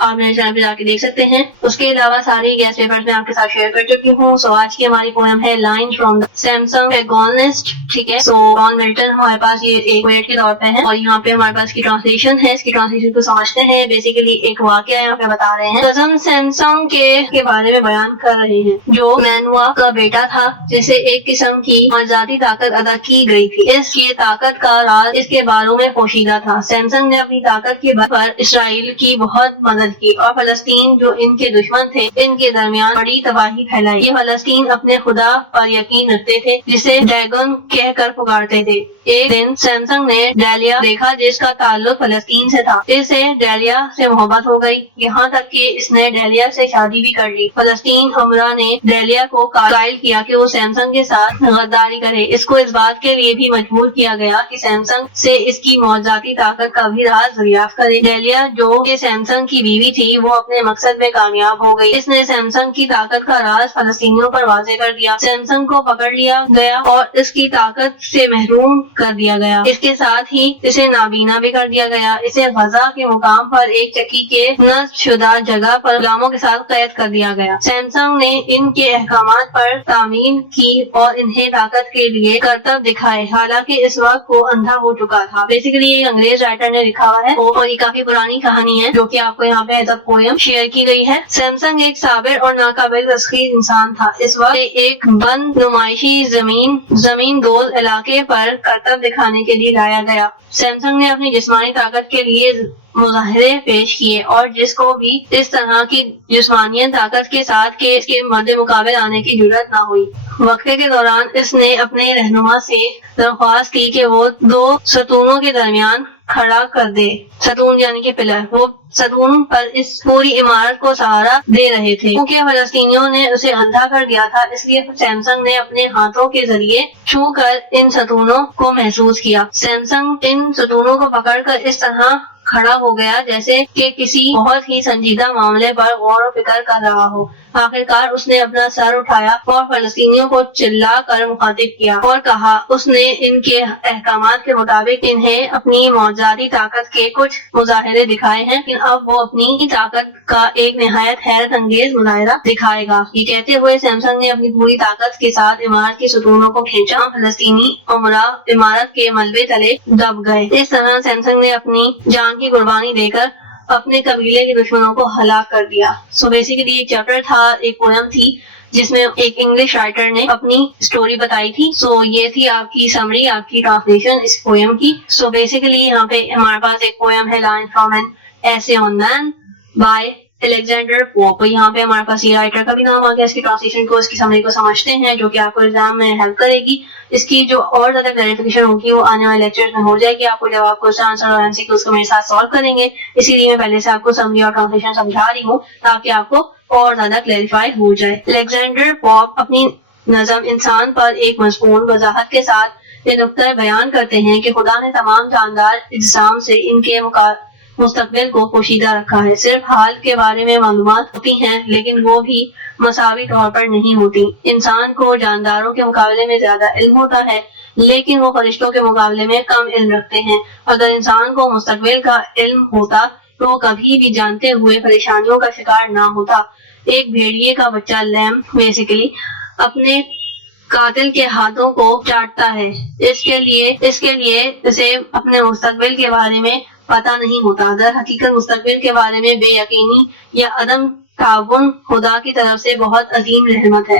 آپ میرے چینل پہ جا کے دیکھ سکتے ہیں. اس کے علاوہ ساری گیسٹ پیپرز میں آپ کے ساتھ شیئر کر چکی ہوں. سو آج کی ہماری پویم ہے لائن فرام دا سیمسنگ اگونسٹ. ٹھیک ہے. سو جان ملٹن ہمارے پاس یہ ایک پوئٹ کے طور پہ ہے اور یہاں پہ ہمارے پاس کی ٹرانسلیشن ہے. اس کی ٹرانسلیشن کو سمجھتے ہیں. بیسیکلی ایک واقعہ یہاں پہ بتا رہے ہیں. کزن سیمسنگ کے بارے میں بیان کر رہے ہیں جو مینوا کا بیٹا تھا جسے ایک قسم کی معجزاتی طاقت عطا کی گئی تھی. اس کی طاقت کا راز اس کے بالوں میں پوشیدہ تھا. سیمسنگ نے اپنی طاقت کے بل پر اسرائیل کی بہت مدد کی اور فلسطین جو ان کے دشمن تھے ان کے درمیان بڑی تباہی پھیلائی. یہ فلسطین اپنے خدا پر یقین رکھتے تھے جسے ڈریگن کہہ کر پکارتے تھے. ایک دن سیمسنگ نے ڈیلیا دیکھا جس کا تعلق فلسطین سے تھا. اسے ڈیلیا سے محبت ہو گئی یہاں تک کہ اس نے ڈیلیا سے شادی بھی کر لی. فلسطین امرا نے ڈیلیا کو قائل کیا کہ وہ سیمسنگ کے ساتھ غداری کرے. اس کو اس بات کے لیے بھی مجبور کیا گیا کہ سیمسنگ سے اس کی معجزاتی طاقت کا بھی راز دریافت کرے. ڈیلیا جو کہ سیمسنگ کی بیوی تھی وہ اپنے مقصد میں کامیاب ہو گئی. اس نے سیمسنگ کی طاقت کا راز فلسطینیوں پر واضح کر دیا. سیمسنگ کو پکڑ لیا گیا اور اس کی طاقت سے محروم کر دیا گیا. اس کے ساتھ ہی اسے نابینا بھی کر دیا گیا. اسے غزہ کے مقام پر ایک چکی کے نصب شدہ جگہ پر غلاموں کے ساتھ قید کر دیا گیا. سیمسنگ نے ان کے احکامات پر تعمیل کی اور انہیں طاقت کے لیے کرتب دکھائے حالانکہ اس وقت وہ اندھا ہو چکا تھا. بیسیکلی ایک انگریز رائٹر نے لکھا ہوا ہے اور یہ کافی پرانی کہانی ہے جو کہ آپ کو یہاں پہ ایز اے پویم شیئر کی گئی ہے. سیمسنگ ایک صابر اور ناقابل تسخیر انسان تھا. اس وقت ایک بند نمائشی زمین دوز علاقے پر کرتب دکھانے کے لیے لایا گیا. سیمسنگ نے اپنی جسمانی طاقت کے لیے مظاہرے پیش کیے اور جس کو بھی اس طرح کی جسمانیت طاقت کے ساتھ کہ اس کے مد مقابل آنے کی جرات نہ ہوئی. وقفے کے دوران اس نے اپنے رہنما سے درخواست کی کہ وہ 2 ستونوں کے درمیان کھڑا کر دے. ستون یعنی کہ پلر. وہ ستون پر اس پوری عمارت کو سہارا دے رہے تھے. کیونکہ فلسطینیوں نے اسے اندھا کر دیا تھا اس لیے سیمسنگ نے اپنے ہاتھوں کے ذریعے چھو کر ان ستونوں کو محسوس کیا. سیمسنگ ان ستونوں کو پکڑ کر اس طرح کھڑا ہو گیا جیسے کہ کسی بہت ہی سنجیدہ معاملے پر غور و فکر کر رہا ہو. آخرکار اس نے اپنا سر اٹھایا اور فلسطینیوں کو چلا کر مخاطب کیا اور کہا اس نے ان کے احکامات کے مطابق انہیں اپنی معجزاتی طاقت کے کچھ مظاہرے دکھائے ہیں لیکن اب وہ اپنی طاقت کا ایک نہایت حیرت انگیز مظاہرہ دکھائے گا. یہ کہتے ہوئے سیمسنگ نے اپنی پوری طاقت کے ساتھ عمارت کے ستونوں کو کھینچا. فلسطینی عمرہ عمارت کے ملبے تلے دب گئے. اس طرح سیمسنگ نے اپنی جان کی قربانی دے کر اپنے قبیلے کے دشمنوں کو ہلاک کر دیا. سو بیسیکلی ایک چیپٹر تھا, ایک پویم تھی جس میں ایک انگلش رائٹر نے اپنی سٹوری بتائی تھی. سو یہ تھی آپ کی سمری, آپ کی ٹرانسلیشن اس پویم کی. سو بیسیکلی یہاں پہ ہمارے پاس ایک پویم ہے لائن فرام این ایسے آن مین بائی الیگزینڈر پوپ. یہاں پہ ہمارے پاس یہ رائٹر کا بھی نام آ گیا. اس کی ٹرانسلیشن کو, اس کی سمری کو سمجھتے ہیں جو کہ آپ کو ایگزام میں ہیلپ کرے گی. اس کی جو اور زیادہ کلیریفیکیشن ہوگی وہ آنے والے لیکچر میں ہو جائے گی. آپ کو جب آپ کوسچن آنسر اور MCQs کو میرے ساتھ سالو کریں گے اسی لیے میں پہلے سے آپ کو سمری اور ٹرانسلیشن سمجھا رہی ہوں تاکہ آپ کو اور زیادہ کلیریفائی ہو جائے. الیگزینڈر پوپ اپنی نظم انسان پر ایک مضمون وضاحت کے ساتھ یہ نقطہ بیان کرتے ہیں کہ خدا نے تمام جاندار اجسام سے ان کے مستقبل کو پوشیدہ رکھا ہے. صرف حال کے بارے میں معلومات ہوتی ہیں لیکن وہ بھی مساوی طور پر نہیں ہوتی. انسان کو جانداروں کے مقابلے میں زیادہ علم ہوتا ہے لیکن وہ فرشتوں کے مقابلے میں کم علم رکھتے ہیں. اگر انسان کو مستقبل کا علم ہوتا تو وہ کبھی بھی جانتے ہوئے پریشانیوں کا شکار نہ ہوتا. ایک بھیڑیے کا بچہ لیم بیسیکلی اپنے قاتل کے ہاتھوں کو چاٹتا ہے. اس کے لیے اسے اپنے مستقبل کے بارے میں پتہ نہیں ہوتا. در حقیقت مستقبل کے بارے میں بے یقینی یا عدم تعاون خدا کی طرف سے بہت عظیم رحمت ہے.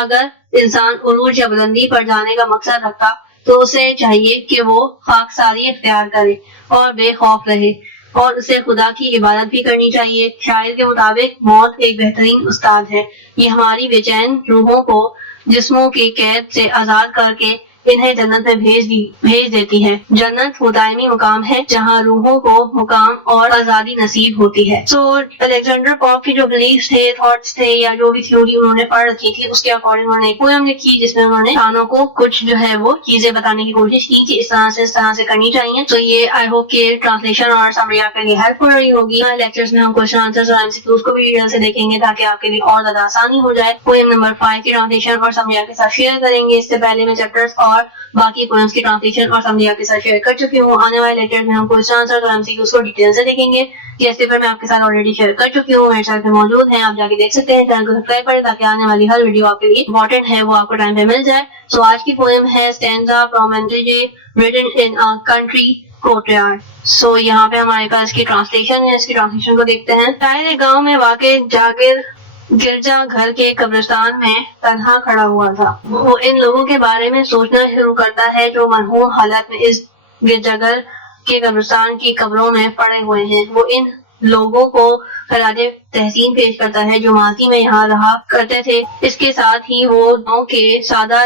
اگر انسان عروج یا بلندی پر جانے کا مقصد رکھتا تو اسے چاہیے کہ وہ خاکساری اختیار کرے اور بے خوف رہے اور اسے خدا کی عبادت بھی کرنی چاہیے. شاعر کے مطابق موت ایک بہترین استاد ہے. یہ ہماری بے چین روحوں کو جسموں کی قید سے آزاد کر کے انہیں جنت میں بھیج دیتی ہے. جنت وہ دائمی مقام ہے جہاں روحوں کو مقام اور آزادی نصیب ہوتی ہے. سو الیگزینڈر پوپ کی جو بلیفز تھے, تھاٹس تھے یا جو بھی تھیوری انہوں نے پڑھ رکھی تھی اس کے اکارڈنگ انہوں نے ایک پویم لکھی جس میں انہوں نے انسانوں کو کچھ جو ہے وہ چیزیں بتانے کی کوشش کی کہ اس طرح سے کرنی چاہیے. تو یہ آئی ہوپ کہ ٹرانسلیشن اور سمری آپ کے لیے ہیلپ ہو رہی ہوگی. لیکچرز میں ہم کوشچن آنسرز اور MCQs کو بھی ڈیٹیل سے دیکھیں گے تاکہ آپ کے لیے اور زیادہ آسانی ہو جائے. پویم نمبر 5 کی ٹرانسلیشن اور سمری آپ کے ساتھ شیئر کریں گے. اس سے پہلے میں چیپٹرز اور باقی پوئمز کی ٹرانسلیشن اور سمری آپ کے ساتھ شیئر کر چکی ہوں. آنے والے لیکچر میں ہم کوسچن آنسر اور MCQs کو ڈیٹیل سے دیکھیں گے جیسے پر میں آپ کے ساتھ آلریڈی شیئر کر چکی ہوں، میرے چینل پہ موجود ہیں، آپ جا کے دیکھ سکتے ہیں. چینل کو سبسکرائب کریں تاکہ آنے والی ہر ویڈیو آپ کے لیے امپورٹنٹ ہے وہ آپ کو ٹائم پہ مل جائے. سو آج کی پوئم ہے اسٹینزا فرام انٹیجے written in a country courtyard. So یہاں پہ ہمارے پاس کی ٹرانسلیشن ہے، اس کی ٹرانسلیشن کو دیکھتے ہیں. شاعر گاؤں میں واقع جاگیر گرجا گھر کے قبرستان میں تنہا کھڑا ہوا تھا. وہ ان لوگوں کے بارے میں سوچنا شروع کرتا ہے جو مرحوم حالت میں اس گرجا گھر کے قبرستان کی قبروں میں پڑے ہوئے ہیں. وہ ان لوگوں کو خراج تحسین پیش کرتا ہے جو ماضی میں یہاں رہا کرتے تھے. اس کے ساتھ ہی وہ گاؤں کے سادہ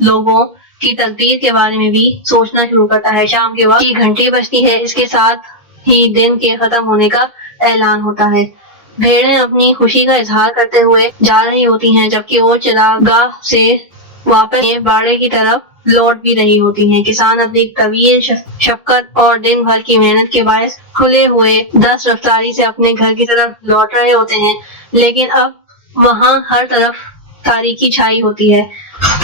لوگوں کی تقدیر کے بارے میں بھی سوچنا شروع کرتا ہے. شام کے وقت کی گھنٹی بجتی ہے، اس کے ساتھ ہی دن کے ختم ہونے کا اعلان ہوتا ہے. بھیڑیں اپنی خوشی کا اظہار کرتے ہوئے جا رہی ہوتی ہیں جبکہ وہ چراگاہ سے واپس باڑے کی طرف لوٹ بھی رہی ہوتی ہیں. کسان اپنی طویل شفقت اور دن بھر کی محنت کے باعث کھلے ہوئے دست رفتاری سے اپنے گھر کی طرف لوٹ رہے ہوتے ہیں، لیکن اب وہاں ہر طرف تاریکی چھائی ہوتی ہے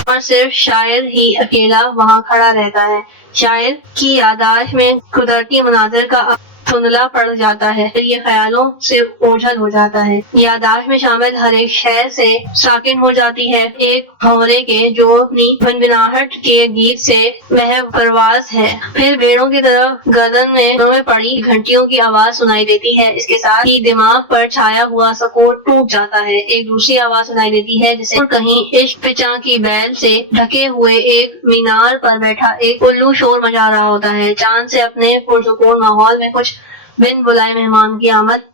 اور صرف شاعر ہی اکیلا وہاں کھڑا رہتا ہے. شاعر کی یادداشت میں قدرتی مناظر کا دھندلا پڑ جاتا ہے، پھر یہ خیالوں سے اوجھل ہو جاتا ہے. یادداشت میں شامل ہر ایک شے سے ساکن ہو جاتی ہے. ایک بھنورے کے جو اپنی بھنبھناہٹ کے گیت سے وہ پرواز ہے. پھر بھیڑوں کی طرف گردن میں پڑی گھنٹیوں کی آواز سنائی دیتی ہے. اس کے ساتھ ہی دماغ پر چھایا ہوا سکون ٹوٹ جاتا ہے. ایک دوسری آواز سنائی دیتی ہے جسے کہیں عشق پچاں کی بیل سے ڈھکے ہوئے ایک مینار پر بیٹھا ایک الو شور مچا رہا ہوتا ہے. چاند سے اپنے پرسکون ماحول میں کچھ بن بلائے مہمان کی آمد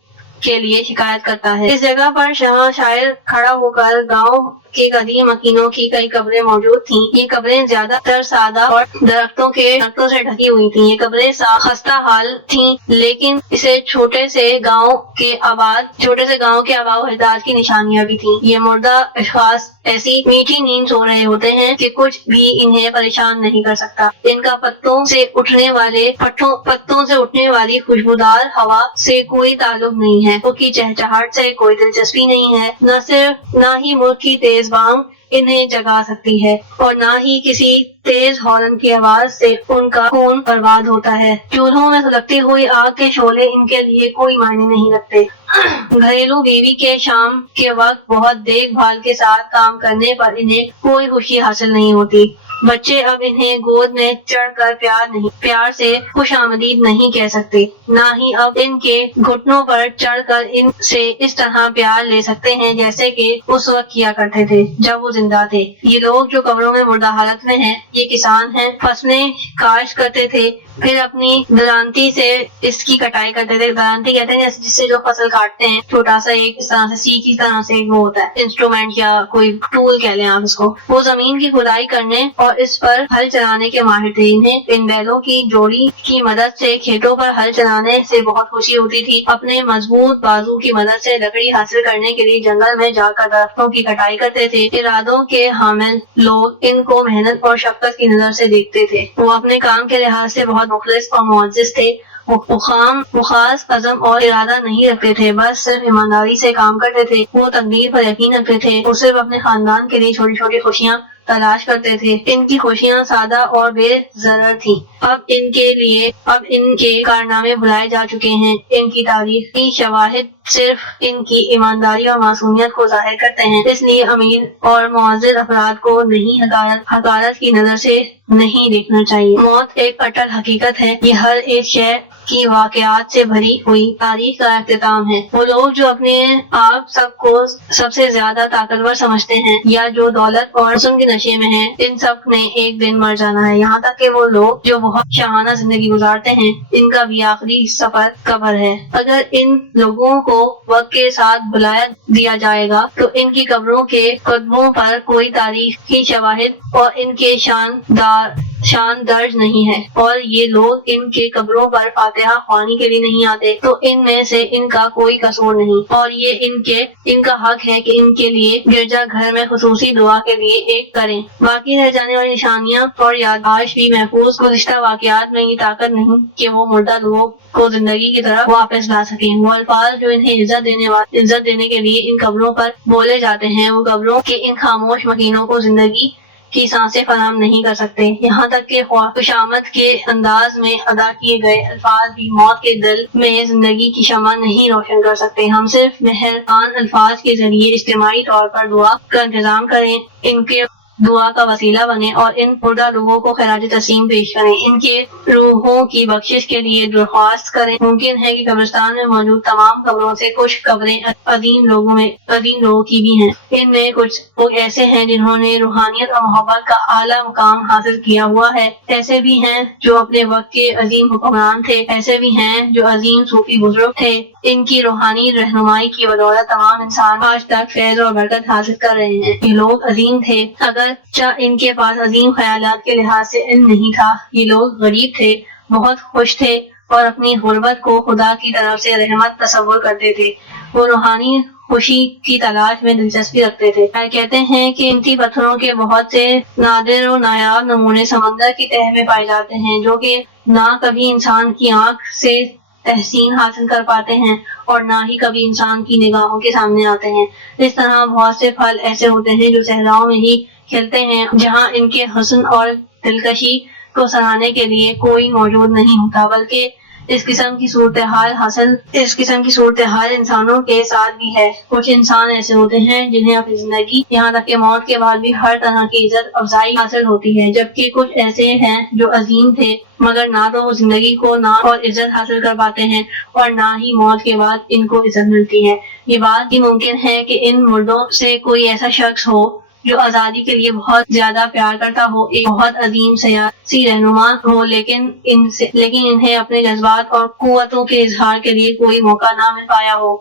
کے لیے شکایت کرتا ہے. اس جگہ پر شاعر کھڑا ہو کر گاؤں کے قدیم مکینوں کی کئی قبریں موجود تھیں. یہ قبریں زیادہ تر سادہ اور درختوں سے ڈھکی ہوئی تھیں. یہ قبریں خستہ حال تھیں لیکن اسے چھوٹے سے گاؤں کے آباء و اجداد کی نشانیاں بھی تھیں. یہ مردہ اشخاص ایسی میٹھی نیند سو رہے ہوتے ہیں کہ کچھ بھی انہیں پریشان نہیں کر سکتا. ان کا پتوں سے اٹھنے والی خوشبودار ہوا سے کوئی تعلق نہیں ہے. ان کی چہچہاٹ سے کوئی دلچسپی نہیں ہے. نہ ہی ملک کی تیز بانگ انہیں جگا سکتی ہے اور نہ ہی کسی تیز ہارن کی آواز سے ان کا خون برباد ہوتا ہے. چولہوں میں سلگتی ہوئی آگ کے شعلے ان کے لیے کوئی معنی نہیں رکھتے. گھریلو بیوی کے شام کے وقت بہت دیکھ بھال کے ساتھ کام کرنے پر انہیں کوئی خوشی حاصل نہیں ہوتی. بچے اب انہیں گود میں چڑھ کر پیار سے خوش آمدید نہیں کہہ سکتے، نہ ہی اب ان کے گھٹنوں پر چڑھ کر ان سے اس طرح پیار لے سکتے ہیں جیسے کہ اس وقت کیا کرتے تھے جب وہ زندہ تھے. یہ لوگ جو قبروں میں مردہ حالت میں ہیں یہ کسان ہیں. فصلیں کاشت کرتے تھے، پھر اپنی درانتی سے اس کی کٹائی کرتے تھے. درانتی کہتے ہیں جس سے جو فصل کاٹتے ہیں، چھوٹا سا ایک اس طرح سے سی کی طرح سے وہ ہوتا ہے انسٹرومنٹ یا کوئی ٹول کہہ لیں آپ اس کو. وہ زمین کی کھدائی کرنے اور اس پر ہل چلانے کے ماہر تھے. انہیں ان بیلوں کی جوڑی کی مدد سے کھیتوں پر ہل چلانے سے بہت خوشی ہوتی تھی. اپنے مضبوط بازو کی مدد سے لکڑی حاصل کرنے کے لیے جنگل میں جا کر درختوں کی کٹائی کرتے تھے. ارادوں کے حامل لوگ ان کو محنت اور شفقت کی نظر سے دیکھتے تھے. وہ اپنے کام کے لحاظ سے بہت مخلص اور معزز تھے. وہ خاص عزم اور ارادہ نہیں رکھتے تھے، بس صرف ایمانداری سے کام کرتے تھے. وہ تقدیر پر یقین رکھتے تھے. وہ صرف اپنے خاندان کے لیے چھوٹی چھوٹی خوشیاں تلاش کرتے تھے. ان کی خوشیاں سادہ اور بے ضرر تھیں. اب ان کے کارنامے بھلائے جا چکے ہیں. ان کی تاریخی شواہد صرف ان کی ایمانداری اور معصومیت کو ظاہر کرتے ہیں. اس لیے امیر اور معزز افراد کو نہیں حقارت کی نظر سے نہیں دیکھنا چاہیے. موت ایک اٹل حقیقت ہے. یہ ہر ایک شے کی واقعات سے بھری ہوئی تاریخ کا اختتام ہے. وہ لوگ جو اپنے آپ سب کو سب سے زیادہ طاقتور سمجھتے ہیں یا جو دولت اور حسن کے نشے میں ہیں، ان سب نے ایک دن مر جانا ہے. یہاں تک کہ وہ لوگ جو بہت شاہانہ زندگی گزارتے ہیں، ان کا بھی آخری سفر قبر ہے. اگر ان لوگوں کو وقت کے ساتھ بلا دیا جائے گا تو ان کی قبروں کے قدموں پر کوئی تاریخی شواہد اور ان کے شان درج نہیں ہے، اور یہ لوگ ان کے قبروں پر فاتحہ خوانی کے لیے نہیں آتے تو ان میں سے ان کا کوئی قصور نہیں، اور یہ ان کا حق ہے کہ ان کے لیے گرجا گھر میں خصوصی دعا کے لیے ایک کریں. باقی رہ جانے والی نشانیاں اور یادداشت بھی محفوظ گزشتہ واقعات میں یہ طاقت نہیں کہ وہ مردہ لوگوں کو زندگی کی طرف واپس لا سکیں. وہ الفاظ جو انہیں عزت دینے کے لیے ان قبروں پر بولے جاتے ہیں، وہ قبروں کے ان خاموش مکینوں کو زندگی کی سانسیں فراہم نہیں کر سکتے، یہاں تک کہ خوشامد کے انداز میں ادا کیے گئے الفاظ بھی موت کے دل میں زندگی کی شمع نہیں روشن کر سکتے۔ ہم صرف مہربان الفاظ کے ذریعے اجتماعی طور پر دعا کا انتظام کریں، ان کے دعا کا وسیلہ بنیں اور ان مردہ لوگوں کو خراج تسلیم پیش کریں، ان کے روحوں کی بخشش کے لیے درخواست کریں۔ ممکن ہے کہ قبرستان میں موجود تمام قبروں سے کچھ قبریں عظیم لوگوں کی بھی ہیں، ان میں کچھ لوگ ایسے ہیں جنہوں نے روحانیت اور محبت کا اعلیٰ مقام حاصل کیا ہوا ہے، ایسے بھی ہیں جو اپنے وقت کے عظیم حکمران تھے، ایسے بھی ہیں جو عظیم صوفی بزرگ تھے۔ ان کی روحانی رہنمائی کی بدولت تمام انسان آج تک فیض اور برکت حاصل کر رہے ہیں۔ یہ لوگ عظیم تھے، اگرچہ ان کے پاس عظیم خیالات کے لحاظ سے علم نہیں تھا۔ یہ لوگ غریب تھے، بہت خوش تھے اور اپنی غربت کو خدا کی طرف سے رحمت تصور کرتے تھے۔ وہ روحانی خوشی کی تلاش میں دلچسپی رکھتے تھے۔ کہتے ہیں کہ قیمتی پتھروں کے بہت سے نادر و نایاب نمونے سمندر کی تہہ میں پائے جاتے ہیں، جو کہ نہ کبھی انسان کی آنکھ سے تحسین حاصل کر پاتے ہیں اور نہ ہی کبھی انسان کی نگاہوں کے سامنے آتے ہیں۔ اس طرح بہت سے پھل ایسے ہوتے ہیں جو صحراؤں میں ہی کھلتے ہیں، جہاں ان کے حسن اور دلکشی کو سراہنے کے لیے کوئی موجود نہیں ہوتا، بلکہ اس قسم کی صورتحال انسانوں کے ساتھ بھی ہے۔ کچھ انسان ایسے ہوتے ہیں جنہیں اپنی زندگی یہاں تک کہ موت کے بعد بھی ہر طرح کی عزت افزائی حاصل ہوتی ہے، جبکہ کچھ ایسے ہیں جو عظیم تھے مگر نہ تو وہ زندگی کو نام اور عزت حاصل کر پاتے ہیں اور نہ ہی موت کے بعد ان کو عزت ملتی ہے۔ یہ بات ہی ممکن ہے کہ ان مردوں سے کوئی ایسا شخص ہو جو آزادی کے لیے بہت زیادہ پیار کرتا ہو، ایک بہت عظیم سیاسی رہنما ہو، لیکن انہیں اپنے جذبات اور قوتوں کے اظہار کے لیے کوئی موقع نہ مل پایا ہو۔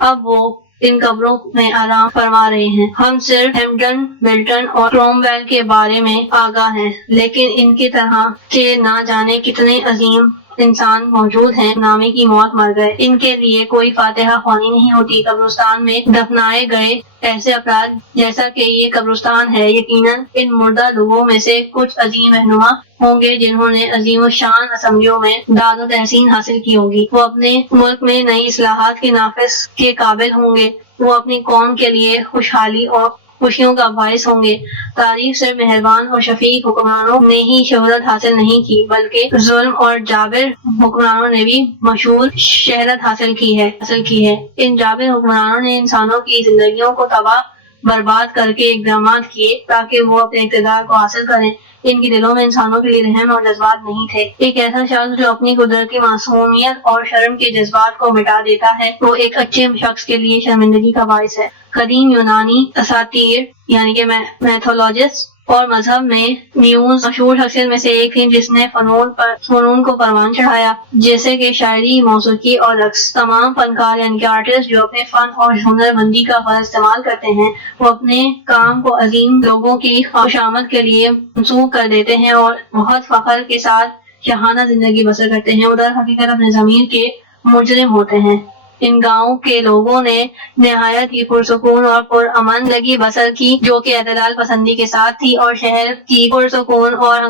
اب وہ ان قبروں میں آرام فرما رہے ہیں۔ ہم صرف ہیمپٹن، ملٹن اور کرومویل کے بارے میں آگاہ ہیں، لیکن ان کی طرح کے نہ جانے کتنے عظیم انسان موجود ہیں نامے کی موت مر گئے۔ ان کے لیے کوئی فاتحہ خوانی نہیں ہوتی۔ قبرستان میں دفنائے گئے ایسے افراد جیسا کہ یہ قبرستان ہے، یقیناً ان مردہ لوگوں میں سے کچھ عظیم رہنما ہوں گے جنہوں نے عظیم الشان اسمبلیوں میں داد و تحسین حاصل کی ہوگی۔ وہ اپنے ملک میں نئی اصلاحات کے نافذ کے قابل ہوں گے، وہ اپنی قوم کے لیے خوشحالی اور خوشیوں کا باعث ہوں گے۔ تاریخ صرف مہربان اور شفیق حکمرانوں نے ہی شہرت حاصل نہیں کی، بلکہ ظلم اور جابر حکمرانوں نے بھی مشہور شہرت حاصل کی ہے۔ ان جابر حکمرانوں نے انسانوں کی زندگیوں کو تباہ برباد کر کے اقدامات کیے تاکہ وہ اپنے اقتدار کو حاصل کریں۔ ان کے دلوں میں انسانوں کے لیے رحم اور جذبات نہیں تھے۔ ایک ایسا شخص جو اپنی قدرتی معصومیت اور شرم کے جذبات کو مٹا دیتا ہے، وہ ایک اچھے شخص کے لیے شرمندگی کا باعث ہے۔ قدیم یونانی اساطیر یعنی کہ میتھولوجسٹ اور مذہب میں میوز مشہور شخصیت میں سے ایک تھی جس نے فنون کو پروان چڑھایا، جیسے کہ شاعری، موسیقی اور رقص۔ تمام فنکار یعنی کہ آرٹسٹ جو اپنے فن اور ہنر مندی کا فرض استعمال کرتے ہیں، وہ اپنے کام کو عظیم لوگوں کی خوشامد کے لیے منسوخ کر دیتے ہیں اور بہت فخر کے ساتھ شاہانہ زندگی بسر کرتے ہیں، ادھر حقیقت اپنے ضمیر کے مجرم ہوتے ہیں۔ ان گاؤں کے لوگوں نے نہایت ہی پرسکون اور پرامن زندگی بسر کی جو کہ اعتدال پسندی کے ساتھ تھی، اور شہر کی پرسکون اور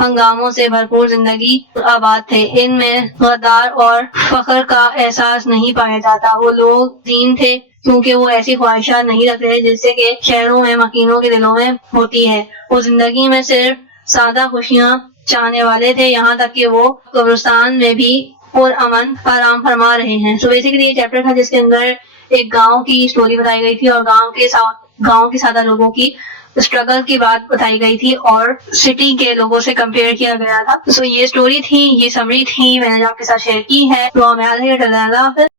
ہنگاموں سے بھرپور زندگی آباد تھے۔ ان میں غدار اور فخر کا احساس نہیں پایا جاتا۔ وہ لوگ عظیم تھے کیونکہ وہ ایسی خواہشات نہیں رکھتے تھے جس سے کہ شہروں میں مکینوں کے دلوں میں ہوتی ہے۔ وہ زندگی میں صرف سادہ خوشیاں چاہنے والے تھے، یہاں تک کہ وہ قبرستان میں بھی امن آرام فرما رہے ہیں۔ سو بیسیکلی یہ چیپٹر تھا جس کے اندر ایک گاؤں کی سٹوری بتائی گئی تھی اور گاؤں کے سادہ لوگوں کی اسٹرگل کی بات بتائی گئی تھی اور سٹی کے لوگوں سے کمپیئر کیا گیا تھا۔ سو یہ سٹوری تھی، یہ سمری تھی، میں نے آپ کے ساتھ شیئر کی ہے۔ تو میں اللہ حافظ۔